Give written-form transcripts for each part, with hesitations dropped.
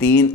3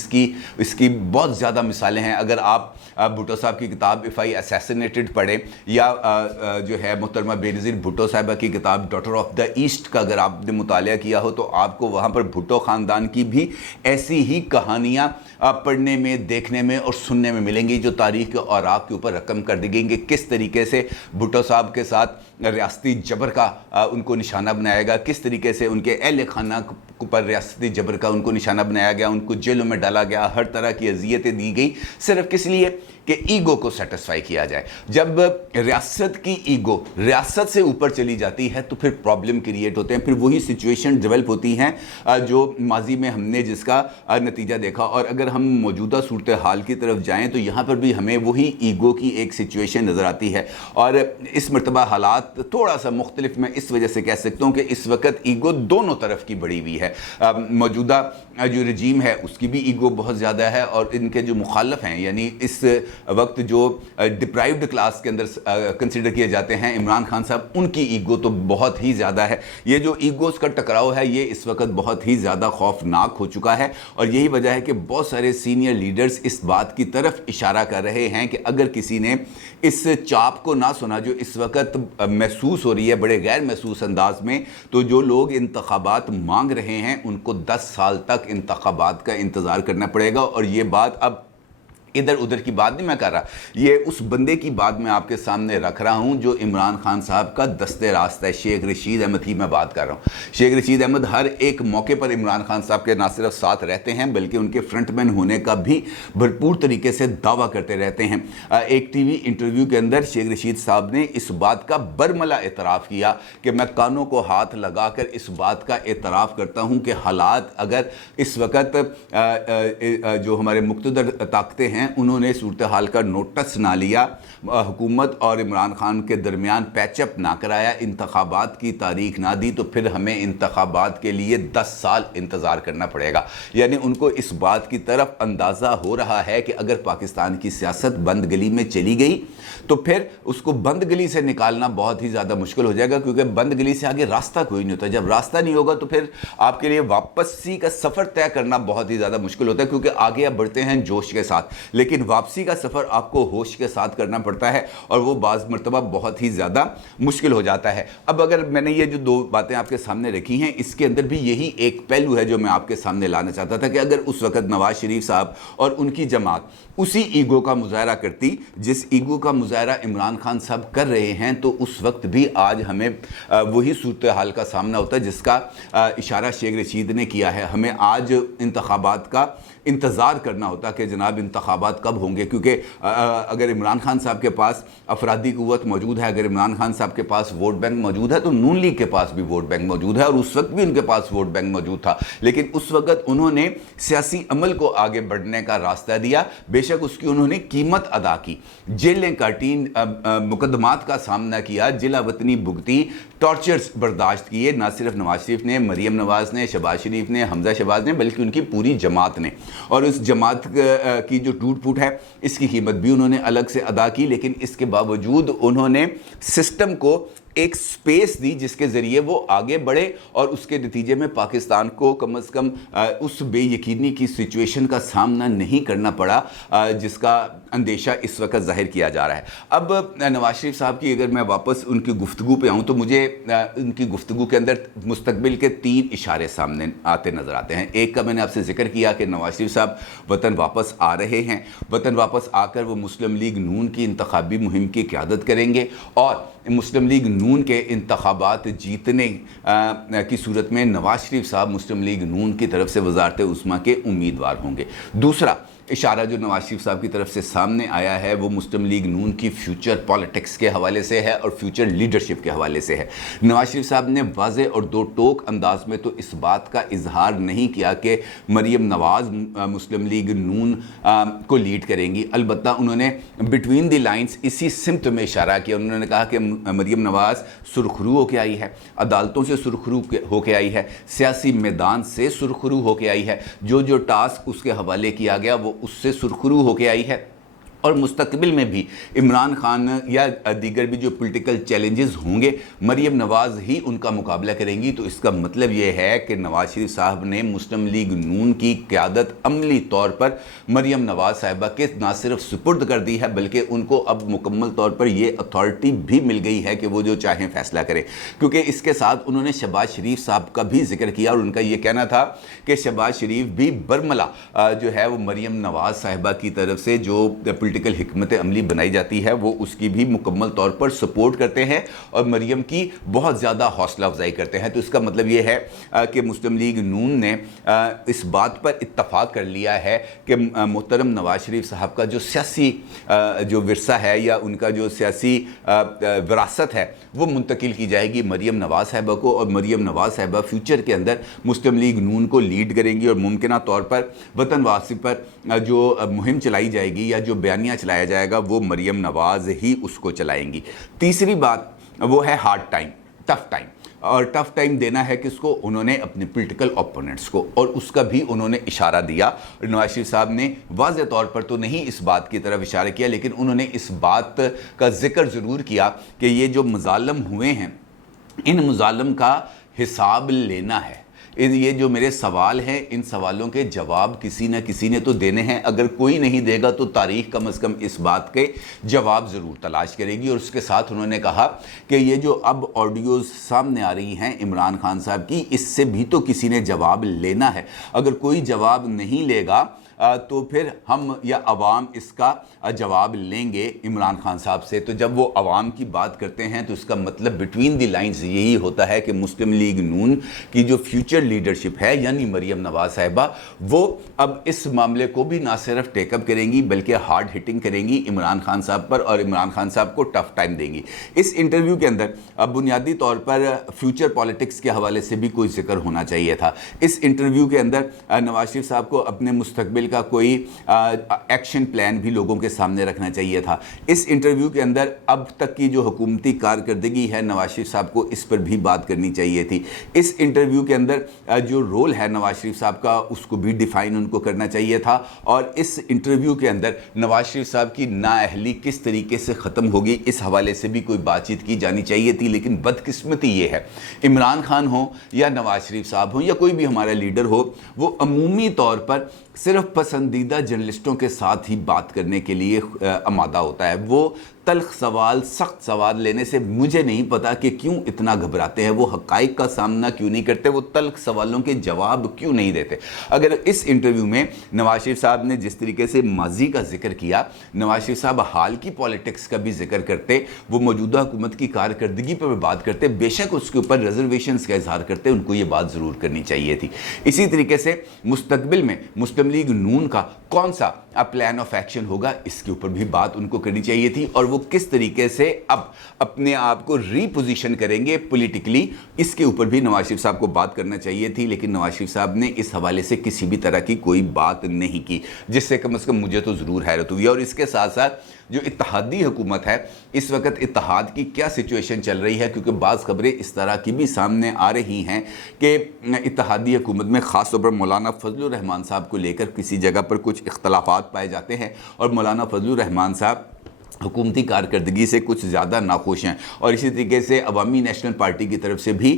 اس کی بہت زیادہ مثالیں ہیں. اگر آپ بھٹو صاحب کی کتاب اف آئی اسیسینیٹڈ پڑھیں یا جو ہے محترمہ بینظیر بھٹو صاحبہ کی کتاب ڈاٹر آف دا ایسٹ کا اگر آپ نے مطالعہ کیا ہو تو آپ کو وہاں پر بھٹو خاندان کی بھی ایسی ہی کہانیاں پڑھنے میں، دیکھنے میں اور سننے میں ملیں گی جو تاریخ کے اوراق کے اوپر رقم کر دی گئی کہ کس طریقے سے بھٹو صاحب کے ساتھ ریاستی جبر کا ان کو نشانہ بنایا گیا، کس طریقے سے ان کے اہل خانہ پر ریاستی جبر کا ان کو نشانہ بنایا گیا، ان کو جیلوں میں ڈالا گیا، ہر طرح کی اذیتیں دی گئی صرف کس لیے کہ ایگو کو سیٹسفائی کیا جائے. جب ریاست کی ایگو ریاست سے اوپر چلی جاتی ہے تو پھر پرابلم کریٹ ہوتے ہیں، پھر وہی سچویشن ڈیولپ ہوتی ہیں جو ماضی میں ہم نے جس کا نتیجہ دیکھا. اور اگر ہم موجودہ صورتحال کی طرف جائیں تو یہاں پر بھی ہمیں وہی ایگو کی ایک سچویشن نظر آتی ہے. اور اس مرتبہ حالات تھوڑا سا مختلف میں اس وجہ سے کہہ سکتا ہوں کہ اس وقت ایگو دونوں طرف کی بڑی ہوئی ہے. موجودہ جو رجیم ہے اس کی بھی ایگو بہت زیادہ ہے، اور ان کے جو مخالف ہیں یعنی اس وقت جو ڈپرائیوڈ کلاس کے اندر کنسیڈر کیے جاتے ہیں عمران خان صاحب، ان کی ایگو تو بہت ہی زیادہ ہے. یہ جو ایگوز کا ٹکراؤ ہے یہ اس وقت بہت ہی زیادہ خوفناک ہو چکا ہے، اور یہی وجہ ہے کہ بہت سارے سینئر لیڈرز اس بات کی طرف اشارہ کر رہے ہیں کہ اگر کسی نے اس چاپ کو نہ سنا جو اس وقت محسوس ہو رہی ہے بڑے غیر محسوس انداز میں، تو جو لوگ انتخابات مانگ رہے ہیں ان کو 10 سال تک انتخابات کا انتظار کرنا پڑے گا. اور یہ بات اب ادھر ادھر کی بات نہیں میں کر رہا، یہ اس بندے کی بات میں آپ کے سامنے رکھ رہا ہوں جو عمران خان صاحب کا دست راست ہے. شیخ رشید احمد کی میں بات کر رہا ہوں. شیخ رشید احمد ہر ایک موقع پر عمران خان صاحب کے نہ صرف ساتھ رہتے ہیں بلکہ ان کے فرنٹ مین ہونے کا بھی بھرپور طریقے سے دعویٰ کرتے رہتے ہیں. ایک ٹی وی انٹرویو کے اندر شیخ رشید صاحب نے اس بات کا برملا اعتراف کیا کہ میں کانوں کو ہاتھ لگا کر اس بات کا اعتراف کرتا ہوں کہ حالات اگر اس وقت جو ہمارے مقتدر طاقتیں ہیں انہوں نے صورتحال کا نوٹس نہ لیا، حکومت اور عمران خان کے درمیان پیچ اپ نہ کرایا، انتخابات کی تاریخ نہ دی، تو پھر ہمیں انتخابات کے لیے 10 سال انتظار کرنا پڑے گا. یعنی ان کو اس بات کی طرف اندازہ ہو رہا ہے کہ اگر پاکستان کی سیاست بند گلی میں چلی گئی تو پھر اس کو بند گلی سے نکالنا بہت ہی زیادہ مشکل ہو جائے گا، کیونکہ بند گلی سے آگے راستہ کوئی نہیں ہوتا. جب راستہ نہیں ہوگا تو پھر آپ کے لیے واپسی کا سفر طے کرنا بہت ہی زیادہ مشکل ہوتا ہے، کیونکہ آگے آپ بڑھتے ہیں جوش کے ساتھ لیکن واپسی کا سفر آپ کو ہوش کے ساتھ کرنا پڑتا ہے، اور وہ بعض مرتبہ بہت ہی زیادہ مشکل ہو جاتا ہے. اب اگر میں نے یہ جو 2 باتیں آپ کے سامنے رکھی ہیں اس کے اندر بھی یہی ایک پہلو ہے جو میں آپ کے سامنے لانا چاہتا تھا کہ اگر اس وقت نواز شریف صاحب اور ان کی جماعت اسی ایگو کا مظاہرہ کرتی جس ایگو کا مظاہرہ عمران خان صاحب کر رہے ہیں، تو اس وقت بھی آج ہمیں وہی صورتحال کا سامنا ہوتا ہے جس کا اشارہ شیخ رشید نے کیا ہے. ہمیں آج انتخابات کا انتظار کرنا ہوتا کہ جناب انتخابات کب ہوں گے، کیونکہ اگر عمران خان صاحب کے پاس افرادی قوت موجود ہے، اگر عمران خان صاحب کے پاس ووٹ بینک موجود ہے تو نون لیگ کے پاس بھی ووٹ بینک موجود ہے، اور اس وقت بھی ان کے پاس ووٹ بینک موجود تھا. لیکن اس وقت انہوں نے سیاسی عمل کو آگے بڑھنے کا راستہ دیا، بے شک اس کی انہوں نے قیمت ادا کی، جیلیں کاٹی، مقدمات کا سامنا کیا، جلا وطنی بھگتی، ٹارچرز برداشت کیے، نہ صرف نواز شریف نے، مریم نواز نے، شہباز شریف نے، حمزہ شہباز نے، بلکہ ان کی پوری جماعت نے. اور اس جماعت کی جو ٹوٹ پھوٹ ہے اس کی قیمت بھی انہوں نے الگ سے ادا کی. لیکن اس کے باوجود انہوں نے سسٹم کو ایک سپیس دی جس کے ذریعے وہ آگے بڑھے، اور اس کے نتیجے میں پاکستان کو کم از کم اس بے یقینی کی سچویشن کا سامنا نہیں کرنا پڑا جس کا اندیشہ اس وقت ظاہر کیا جا رہا ہے. اب نواز شریف صاحب کی اگر میں واپس ان کی گفتگو پہ آؤں تو مجھے ان کی گفتگو کے اندر مستقبل کے 3 اشارے سامنے آتے نظر آتے ہیں. ایک کا میں نے آپ سے ذکر کیا کہ نواز شریف صاحب وطن واپس آ رہے ہیں، وطن واپس آ کر وہ مسلم لیگ نون کی انتخابی مہم کی قیادت کریں گے، اور مسلم لیگ نون کے انتخابات جیتنے کی صورت میں نواز شریف صاحب مسلم لیگ نون کی طرف سے وزارت عظمیٰ کے امیدوار ہوں گے. دوسرا اشارہ جو نواز شریف صاحب کی طرف سے سامنے آیا ہے وہ مسلم لیگ نون کی فیوچر پالیٹکس کے حوالے سے ہے اور فیوچر لیڈرشپ کے حوالے سے ہے. نواز شریف صاحب نے واضح اور 2 ٹوک انداز میں تو اس بات کا اظہار نہیں کیا کہ مریم نواز مسلم لیگ نون کو لیڈ کریں گی، البتہ انہوں نے بٹوین دی لائنز اسی سمت میں اشارہ کیا. انہوں نے کہا کہ مریم نواز سرخرو ہو کے آئی ہے، عدالتوں سے سرخرو ہو کے آئی ہے، سیاسی میدان سے سرخرو ہو کے آئی ہے، جو ٹاسک اس کے حوالے کیا گیا وہ اس سے سرخرو ہو کے آئی ہے. اور مستقبل میں بھی عمران خان یا دیگر بھی جو پولیٹیکل چیلنجز ہوں گے مریم نواز ہی ان کا مقابلہ کریں گی. تو اس کا مطلب یہ ہے کہ نواز شریف صاحب نے مسلم لیگ نون کی قیادت عملی طور پر مریم نواز صاحبہ کے نہ صرف سپرد کر دی ہے بلکہ ان کو اب مکمل طور پر یہ اتھارٹی بھی مل گئی ہے کہ وہ جو چاہیں فیصلہ کریں. کیونکہ اس کے ساتھ انہوں نے شہباز شریف صاحب کا بھی ذکر کیا اور ان کا یہ کہنا تھا کہ شہباز شریف بھی برملا جو ہے وہ مریم نواز صاحبہ کی طرف سے جو پولیٹیکل حکمت عملی بنائی جاتی ہے وہ اس کی بھی مکمل طور پر سپورٹ کرتے ہیں اور مریم کی بہت زیادہ حوصلہ افزائی کرتے ہیں. تو اس کا مطلب یہ ہے کہ مسلم لیگ نون نے اس بات پر اتفاق کر لیا ہے کہ محترم نواز شریف صاحب کا جو سیاسی جو ورثہ ہے یا ان کا جو سیاسی وراثت ہے وہ منتقل کی جائے گی مریم نواز صاحبہ کو, اور مریم نواز صاحبہ فیوچر کے اندر مسلم لیگ نون کو لیڈ کریں گی اور ممکنہ طور پر وطن واپسی پر جو مہم چلائی جائے گی یا جو بیانیہ چلایا جائے گا وہ مریم نواز ہی اس کو چلائیں گی. تیسری بات وہ ہے ہارڈ ٹائم, ٹف ٹائم. اور ٹف ٹائم دینا ہے کس کو؟ انہوں نے اپنے پولیٹیکل اوپوننٹس کو, اور اس کا بھی انہوں نے اشارہ دیا. نواز شریف صاحب نے واضح طور پر تو نہیں اس بات کی طرف اشارہ کیا لیکن انہوں نے اس بات کا ذکر ضرور کیا کہ یہ جو مظالم ہوئے ہیں ان مظالم کا حساب لینا ہے. یہ جو میرے سوال ہیں ان سوالوں کے جواب کسی نہ کسی نے تو دینے ہیں. اگر کوئی نہیں دے گا تو تاریخ کم از کم اس بات کے جواب ضرور تلاش کرے گی. اور اس کے ساتھ انہوں نے کہا کہ یہ جو اب آڈیوز سامنے آ رہی ہیں عمران خان صاحب کی اس سے بھی تو کسی نے جواب لینا ہے. اگر کوئی جواب نہیں لے گا تو پھر ہم یا عوام اس کا جواب لیں گے عمران خان صاحب سے. تو جب وہ عوام کی بات کرتے ہیں تو اس کا مطلب بٹوین دی لائنز یہی ہوتا ہے کہ مسلم لیگ نون کی جو فیوچر لیڈرشپ ہے یعنی مریم نواز صاحبہ وہ اب اس معاملے کو بھی نہ صرف ٹیک اپ کریں گی بلکہ ہارڈ ہٹنگ کریں گی عمران خان صاحب پر اور عمران خان صاحب کو ٹف ٹائم دیں گی. اس انٹرویو کے اندر بنیادی طور پر فیوچر پالیٹکس کے حوالے سے بھی کوئی ذکر ہونا چاہیے تھا. اس انٹرویو کے اندر نواز شریف صاحب کو اپنے مستقبل کا کوئی ایکشن پلان بھی لوگوں کے سامنے رکھنا چاہیے تھا. اس انٹرویو کے اندر اب تک کی جو حکومتی کارکردگی ہے نواز شریف صاحب کو اس پر بھی بات کرنی چاہیے تھی. اس انٹرویو کے اندر جو رول ہے نواز شریف صاحب کا اس کو بھی ڈیفائن ان کو کرنا چاہیے تھا. اور اس انٹرویو کے اندر نواز شریف صاحب کی نااہلی کس طریقے سے ختم ہوگی اس حوالے سے بھی کوئی بات چیت کی جانی چاہیے تھی. لیکن بدقسمتی یہ ہے عمران خان ہو یا نواز شریف صاحب ہوں یا کوئی بھی ہمارا لیڈر ہو وہ عمومی طور پر صرف پسندیدہ جرنلسٹوں کے ساتھ ہی بات کرنے کے لیے آمادہ ہوتا ہے. وہ تلخ سوال سخت سوال لینے سے مجھے نہیں پتا کہ کیوں اتنا گھبراتے ہیں. وہ حقائق کا سامنا کیوں نہیں کرتے, وہ تلخ سوالوں کے جواب کیوں نہیں دیتے. اگر اس انٹرویو میں نواز شریف صاحب نے جس طریقے سے ماضی کا ذکر کیا, نواز شریف صاحب حال کی پالیٹکس کا بھی ذکر کرتے, وہ موجودہ حکومت کی کارکردگی پر بات کرتے, بے شک اس کے اوپر ریزرویشنز کا اظہار کرتے, ان کو یہ بات ضرور کرنی چاہیے تھی. اسی طریقے سے مستقبل میں مسلم لیگ نون کا کون سا پلان آف ایکشن ہوگا اس کے اوپر بھی بات ان کو کرنی چاہیے تھی, اور وہ کس طریقے سے اب اپنے آپ کو ری پوزیشن کریں گے پولیٹیکلی اس کے اوپر بھی نواز شریف صاحب کو بات کرنا چاہیے تھی. لیکن نواز شریف صاحب نے اس حوالے سے کسی بھی طرح کی کوئی بات نہیں کی جس سے کم از کم مجھے تو ضرور حیرت ہوئی. اور اس کے ساتھ ساتھ جو اتحادی حکومت ہے اس وقت اتحاد کی کیا سچویشن چل رہی ہے, کیونکہ بعض خبریں اس طرح کی بھی سامنے آ رہی ہیں کہ اتحادی حکومت میں خاص طور پر مولانا فضل الرحمان صاحب کو لے کر کسی جگہ پر کچھ اختلافات پائے جاتے ہیں اور مولانا فضل الرحمان صاحب حکومتی کارکردگی سے کچھ زیادہ ناخوش ہیں. اور اسی طریقے سے عوامی نیشنل پارٹی کی طرف سے بھی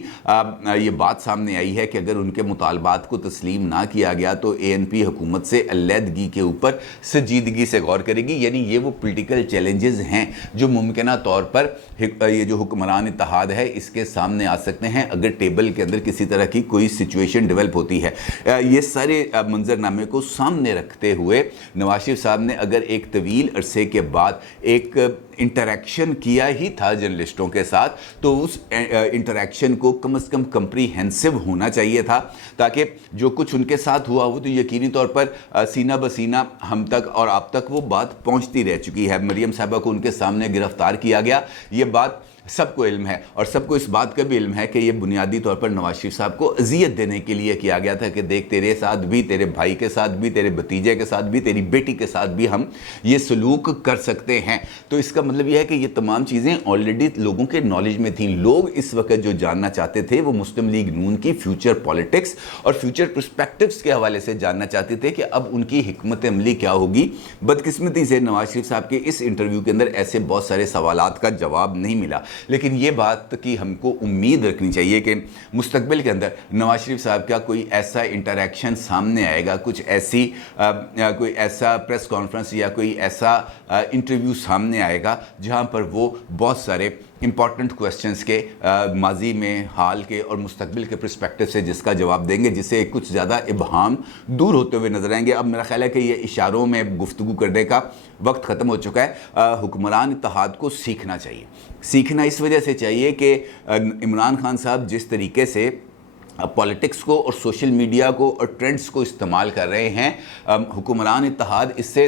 یہ بات سامنے آئی ہے کہ اگر ان کے مطالبات کو تسلیم نہ کیا گیا تو ANP حکومت سے علیحدگی کے اوپر سنجیدگی سے غور کرے گی. یعنی یہ وہ پولیٹیکل چیلنجز ہیں جو ممکنہ طور پر یہ جو حکمران اتحاد ہے اس کے سامنے آ سکتے ہیں اگر ٹیبل کے اندر کسی طرح کی کوئی سچویشن ڈیولپ ہوتی ہے. یہ سارے منظرنامے کو سامنے رکھتے ہوئے نواز شریف صاحب نے اگر ایک طویل عرصے کے بعد ایک انٹریکشن کیا ہی تھا جرنلسٹوں کے ساتھ تو اس انٹریکشن کو کم از کم کمپریہنسو ہونا چاہیے تھا, تاکہ جو کچھ ان کے ساتھ ہوا وہ تو یقینی طور پر سینہ بسینہ ہم تک اور آپ تک وہ بات پہنچتی رہ چکی ہے. مریم صاحبہ کو ان کے سامنے گرفتار کیا گیا, یہ بات سب کو علم ہے اور سب کو اس بات کا بھی علم ہے کہ یہ بنیادی طور پر نواز شریف صاحب کو اذیت دینے کے لیے کیا گیا تھا کہ دیکھ تیرے ساتھ بھی، تیرے بھائی کے ساتھ بھی، تیرے بھتیجے کے ساتھ بھی، تیری بیٹی کے ساتھ بھی ہم یہ سلوک کر سکتے ہیں۔ تو اس کا مطلب یہ ہے کہ یہ تمام چیزیں آلریڈی لوگوں کے نالج میں تھیں۔ لوگ اس وقت جو جاننا چاہتے تھے وہ مسلم لیگ نون کی فیوچر پالیٹکس اور فیوچر پرسپیکٹیوز کے حوالے سے جاننا چاہتے تھے کہ اب ان کی حکمت عملی کیا ہوگی۔ بدقسمتی سے نواز شریف صاحب کے اس انٹرویو کے اندر ایسے بہت سارے سوالات کا جواب نہیں ملا، لیکن یہ بات کی ہم کو امید رکھنی چاہیے کہ مستقبل کے اندر نواز شریف صاحب کا کوئی ایسا انٹریکشن سامنے آئے گا، کوئی ایسا پریس کانفرنس یا کوئی ایسا انٹرویو سامنے آئے گا جہاں پر وہ بہت سارے امپورٹنٹ کویسچنز کے ماضی میں، حال کے اور مستقبل کے پرسپیکٹیو سے جس کا جواب دیں گے، جس سے کچھ زیادہ ابہام دور ہوتے ہوئے نظر آئیں گے۔ اب میرا خیال ہے کہ یہ اشاروں میں گفتگو کرنے کا وقت ختم ہو چکا ہے۔ حکمران اتحاد کو سیکھنا چاہیے، سیکھنا اس وجہ سے چاہیے کہ عمران خان صاحب جس طریقے سے پالیٹکس کو اور سوشل میڈیا کو اور ٹرینڈز کو استعمال کر رہے ہیں، حکمران اتحاد اس سے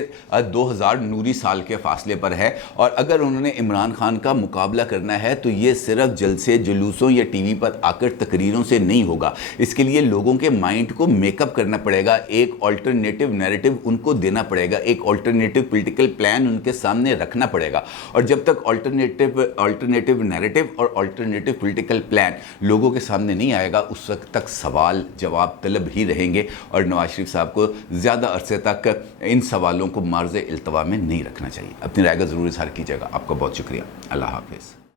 2000 نوری سال کے فاصلے پر ہے، اور اگر انہوں نے عمران خان کا مقابلہ کرنا ہے تو یہ صرف جلسے جلوسوں یا ٹی وی پر آ کر تقریروں سے نہیں ہوگا۔ اس کے لیے لوگوں کے مائنڈ کو میک اپ کرنا پڑے گا، ایک آلٹرنیٹو نیریٹو ان کو دینا پڑے گا، ایک آلٹرنیٹو پولیٹیکل پلان ان کے سامنے رکھنا پڑے گا، اور جب تک آلٹرنیٹو نیریٹو اور آلٹرنیٹو پولیٹیکل پلان لوگوں کے سامنے نہیں آئے گا، اس وقت تک سوال جواب طلب ہی رہیں گے، اور نواز شریف صاحب کو زیادہ عرصے تک ان سوالوں کو معرض التوا میں نہیں رکھنا چاہیے۔ اپنی رائے کا ضرور اظہار کیجیے گا۔ آپ کا بہت شکریہ۔ اللہ حافظ۔